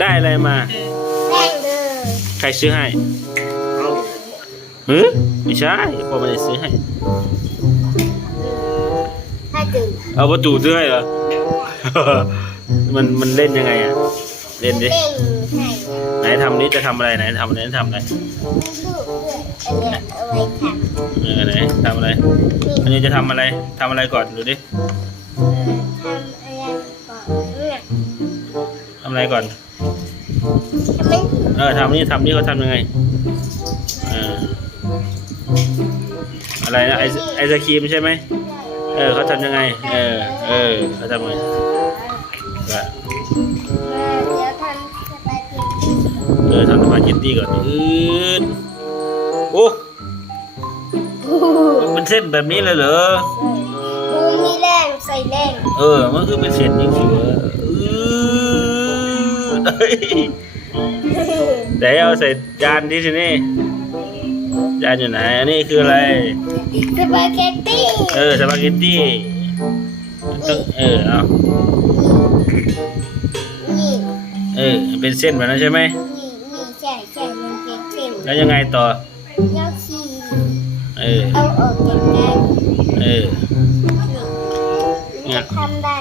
ได้อะไรมาแป้งเลยใครซื้อให้หือไม่ใช่พ่อไม่ได้ซื้อให้ถ้าตื่นเอาประตูซื้อให้เหรอ มันมันเล่นยังไงอะ เล่นดิ เล่นให้ไหนทำนี้จะทำอะไรไหนทำอะไรทำอะไรลูกด้วยอันเนี้ยเอาไว้ทำเออไหนทำอะไรนี่อันนี้จะทำอะไรทำอะไรก่อนดูดิำอะไรก่อนทำไมเออทำนี่ทำนี่เขาทำยังไงเอออะไรนะไอศไอศครีมใช่ไหมเออเขาทำยังไง เออ เออเขาทำยังไงก็เดี๋ยวทำสปาเกตตี้เออทำสปาเกตตี้ก่อนอืดโอ้มันเป็นเส้นแบบนี้เลยเหรอมูมีแรงใส่แรงเออ มันคือเป็นเส้นจริงๆเหรออืดเอ้ ยเดี๋ยวเอาใส่จานที่ทีนี่จานอยู่ไหน อันนี้คืออะไร สปาเกตตี้เออสปาเกตตี้ต้องเออเอานี่เออเป็นเส้นแบบนั้นใช่ไหมนี่นี่ใช่ใช่มันเป็นเส้นแล้วยังไงต่อแล้วขีเออเอาออกจากกันเออนี่ทำได้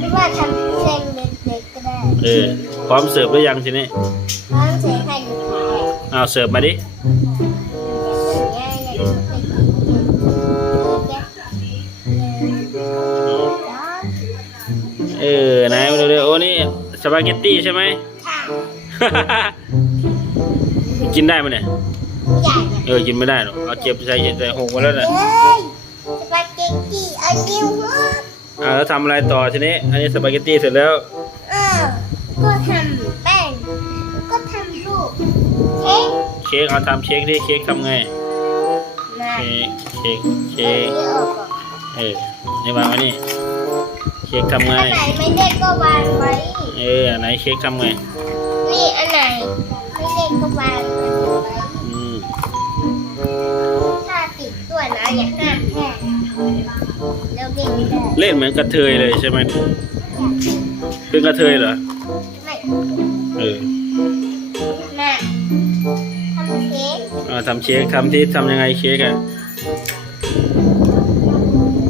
หรือว่าทำเส้นเล็กๆก็ได้เออพ ร้อมเสิร์ฟหรือยังทีนี้พร้อมเสร็จให้ลูกค้าเอาเสิร์ฟมาดิเออไหนมาดูดิโอ้นี่สปาเกตตี้ใช่ไหมกินได้ไหมเนี่ยเออกินไม่ได้หรอกเอาเก็บใส่ใส่หกไว้แล้วน่ะสปาเกตตี้อันนี้หัวอ่าแล้วทำอะไรต่อทีนี้ อันนี้สปาเกตตี้เสร็จแล้วอ้าว ค้กเค้กเอาทำเค้กดิเค้กทำไงมาเค้กเค้กเค้อันกนี้ออกก่อนเออนี่วางไว้นี่เค้กทำไงอันไหนไม่ได้ก็วางไว้เอออันไหนเค้กทำไงนี่อันไหนไม่ได้ก็วางไว้อืมถ้าติดตัวนะอย่าห้ามแค่แล้วเด็กไม่ได้เล่นเหมือนกระเทยเลยใช่ไหมเป็นกระเทยเหรอไม่เออ ทำเค้กทำที่ทำยังไงเค้กอะ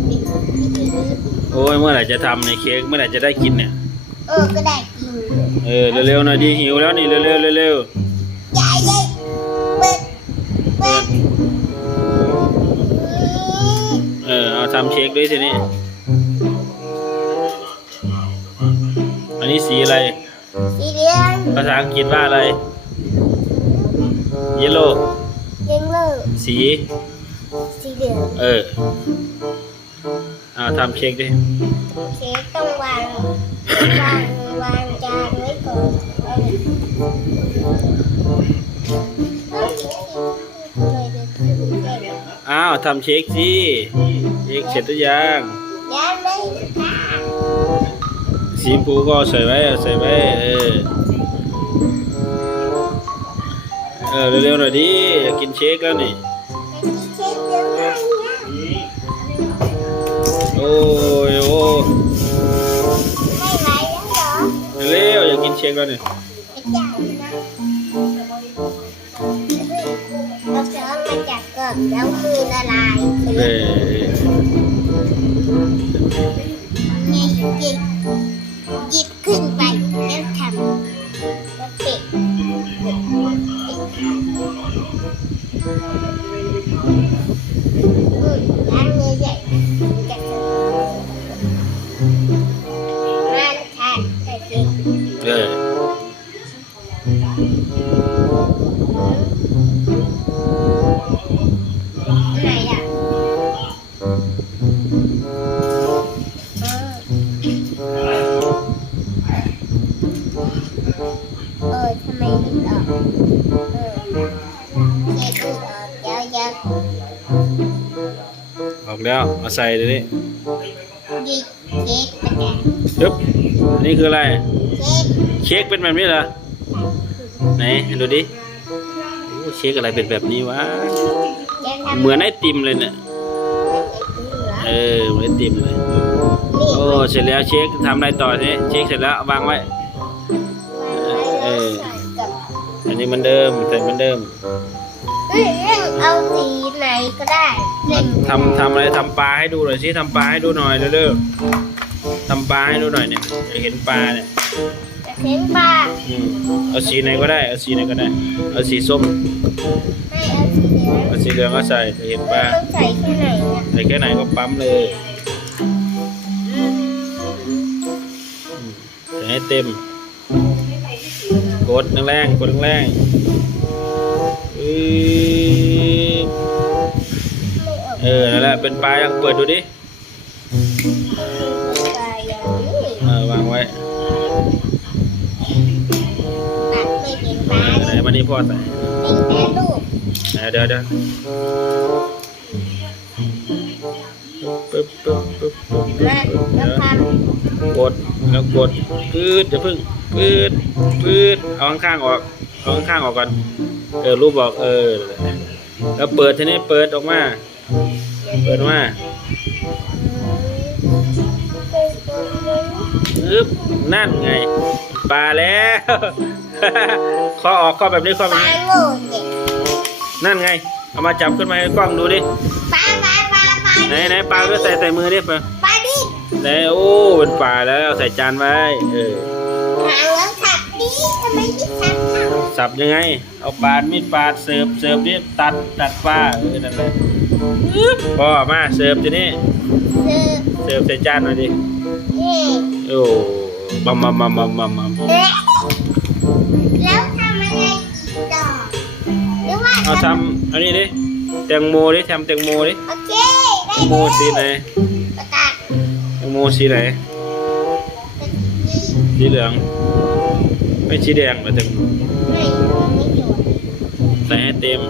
ปิดปิดปิดปิดโอ้ยเมื่อไหร่จะทำในเค้กเมื่อไหร่จะได้กินเนี่ยเออก็ได้กินเออเร็วๆหน่อยดิหิวแล้วนี่เร็วๆเร็วยายได้เปิดๆเปิดเออเอาทำเค้กด้วยทีนี้อันนี้สีอะไรสีเหลืองภาษาอังกฤษว่าอะไร เยลโล่ เยังเลอสี สีเหลืองเออเอาทำเค้กดิเค้กต้องวางวางวางจานไว้ก่อนเอาเลยเอาเค้กเลยเดี๋ยวถึงเสร็จอ้าวทำเค้กสิเค้กเสร็จหรือยังยังไม่ค่ะสีชมพูก็ใส่ไว้ใส่ไว้เออ เออเร็วๆหน่อยดิอยากกินเค้กแล้วนี่แต่ที่เค้กเดี๋ยวไม่นะโอ้ยโอ้ไม่ไหวแล้วเหรอเร็วอยากกินเค้กแล้วนี่ไปจ่ายนะเราจะเอามาจากกรอบแล้วมือละลายเออหยิบหยิ อืมล้างมือใหญ่ แล้วเอาใส่เลยวนี้หยิบเค้กมาแกะยึบอันนี้คืออะไร เค้กเค้กเป็นแบบนี้เหรอ ไหนดูดิโอ้เค้กอะไรเป็นแบบนี้วะเดี๋ยวทำเหมือนไอติมเลยเนี่ยเหเออเหมือนไอติมเลยนี่โอ้เสร็จแล้วเช็คทำอะไรต่อทีนี้เช็คเสร็จแล้วเอาวางไว้วอันนี้เหมันเดิมใส่เหมันเดิม เฮ้ยเล่นเอาสีไหนก็ได้เล่นทำทำอะไรทำปลาให้ดูหน่อยสิทำปลาให้ดูหน่อยเร็วๆทำปลาให้ดูหน่อยเนี่ยอยากเห็นปลาเนี่ยจะเห็นปลาอืมเอาสีไหนก็ได้เอาสีไหนก็ได้เอาสีส้มไม่เอาสีเหลืองเอาสีเหลืองก็ใส่จะเห็นปลาต้องใส่แค่ไหนเนี่ยใส่แค่ไหนก็ปั๊มเลยอืมอืมใส่ให้เต็มกดแรงๆกดแรงๆอือไม่ เอาเออ นั่นแหละ เป็นปลายังเปิดดูดิ ปลาอย่างนี้เออ วางไว้ปลาไม่เป็นปลาเออไหนเลยมานี่พ่อใส่เป็นแต่ลูกเออเดี๋ยวเดี๋ยวปึ๊บปึ๊บปึ๊บปึ๊บปึ๊บมาปึ๊บแล้เดี๋ยววทำกด แล้วกด ปืดอย่าพึ่ง ปืดปืดเอาข้างๆออก เอาข้างๆออกก่อน เออรูปบอกเออ แล้วเปิดทีนี้เปิดออกมา เปิดออกมาอึ๊บนั่นไงปลาแล้วข้อออกข้อแบบนี้ข้อปแบบลานี้โง่เด็กนั่นไง เอามาจับขึ้นมาให้กล้องดูดิปลาปลาปลาปลาไหนไหนปลาด้วยใส่ใส่มือดิปลาปลาดิไหนโอ้เป็นปลาแล้วเอาใส่จานไว้เออ ทำไมดิฉันทำสับยังไง เอาปาดมีดปาดเสิร์ฟเสิร์ฟนี่ตัดตัดปลาเออนั่นแหละอึ๊บพอมาเสิร์ฟทีนี้เจอเสิร์ฟใส่จานหน่อยดินี่โอ้บัมบัมบัมบัมบัมบัมเอ๊ะแล้วทำอะไรอีกต่อหรือว่าเอาทำอันนี้ดิแตงโมดิทำแตงโมดิโอเคแตได้งโมเลยสีไหนประกาศแตงโมสีไหนเป็นนี่สีเหลือง ไม่สีแดงเหรอแตงโมไม่ไม่โจทย์ใส่ให้เต็ม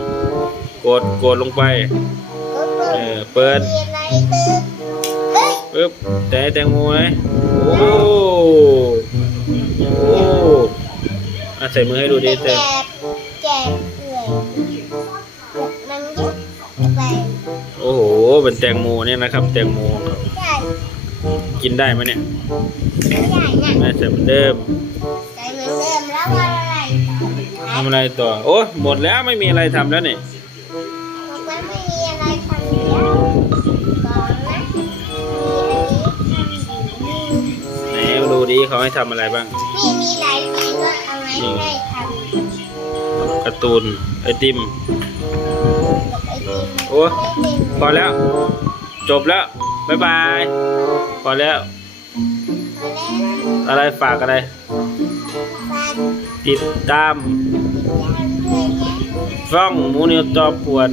กดกดลงไป ก็เปิเอดอ เปิด มีอะไรเติมเฮ้ยปึ๊บแต่ให้แตงโมไหมโอ้โอ้อะใส่มือให้ดูดิแจแต่กแจกเลยมันเยอะไปโอ้โห เป็นแตงโมเนี่ยนะครับ แตงโมใช่กินได้ไหมเนี่ยใช่น่ะแม่ใส่เหมือนเดิม ใทำอะไรต่อ โอ้หมดแล้วไม่มีอะไรทำแล้วนี่ไม่มีอะไรทำแล้วก่อนนะไหนดูดิเขาให้ทำอะไรบ้าง นี่มีหลายสีก็เอาไว้ให้ทำการ์ตูนไอติม โอ้พอแล้ว จบแล้ว บ๊ายบาย พอแล้ว อะไรฝากอะไร ติดตามฟังมูนิวตอปวน